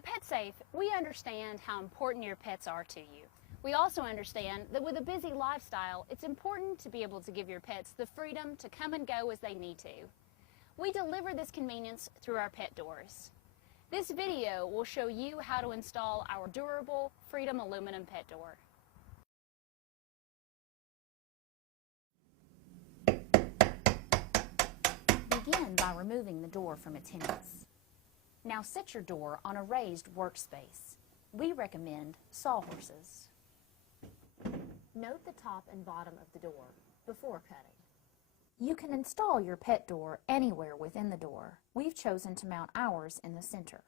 At PetSafe, we understand how important your pets are to you. We also understand that with a busy lifestyle, it's important to be able to give your pets the freedom to come and go as they need to. We deliver this convenience through our pet doors. This video will show you how to install our durable Freedom aluminum pet door. Begin by removing the door from its hinges. Now set your door on a raised workspace. We recommend sawhorses. Note the top and bottom of the door before cutting. You can install your pet door anywhere within the door. We've chosen to mount ours in the center.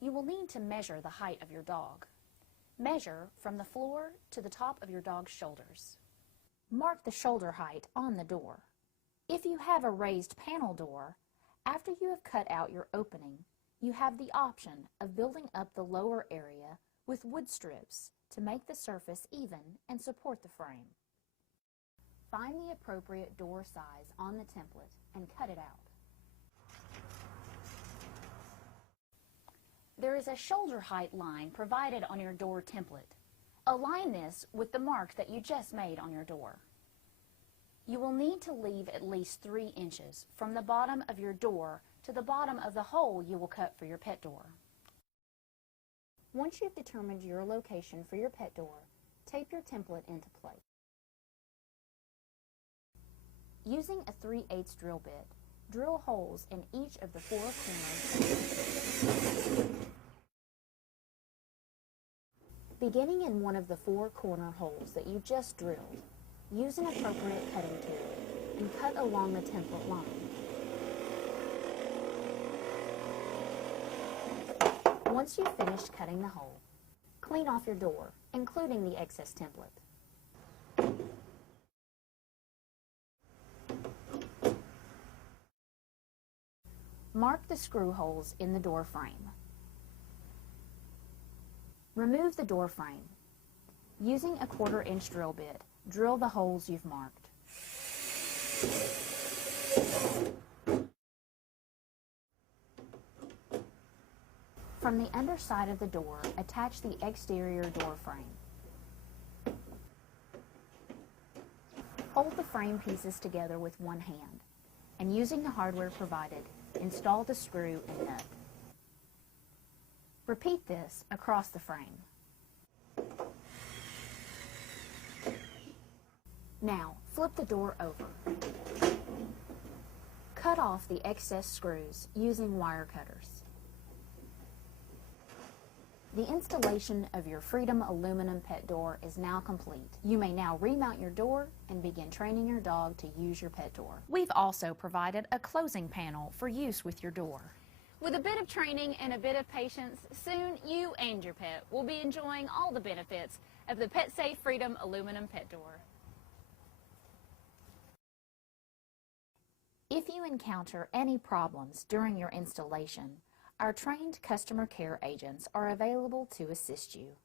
You will need to measure the height of your dog. Measure from the floor to the top of your dog's shoulders. Mark the shoulder height on the door. If you have a raised panel door, after you have cut out your opening, you have the option of building up the lower area with wood strips to make the surface even and support the frame. Find the appropriate door size on the template and cut it out. There is a shoulder height line provided on your door template. Align this with the mark that you just made on your door. You will need to leave at least 3 inches from the bottom of your door to the bottom of the hole you will cut for your pet door. Once you've determined your location for your pet door, tape your template into place. Using a 3/8 drill bit, drill holes in each of the 4 corners. Beginning in one of the 4 corner holes that you just drilled, use an appropriate cutting tool and cut along the template line. Once you've finished cutting the hole, clean off your door, including the excess template. Mark the screw holes in the door frame. Remove the door frame. Using a 1/4 inch drill bit, drill the holes you've marked. From the underside of the door, attach the exterior door frame. Hold the frame pieces together with one hand, and using the hardware provided, install the screw and nut. Repeat this across the frame. Now, flip the door over. Cut off the excess screws using wire cutters. The installation of your Freedom aluminum pet door is now complete. You may now remount your door and begin training your dog to use your pet door. We've also provided a closing panel for use with your door. With a bit of training and a bit of patience, soon you and your pet will be enjoying all the benefits of the PetSafe Freedom aluminum pet door. If you encounter any problems during your installation, our trained customer care agents are available to assist you.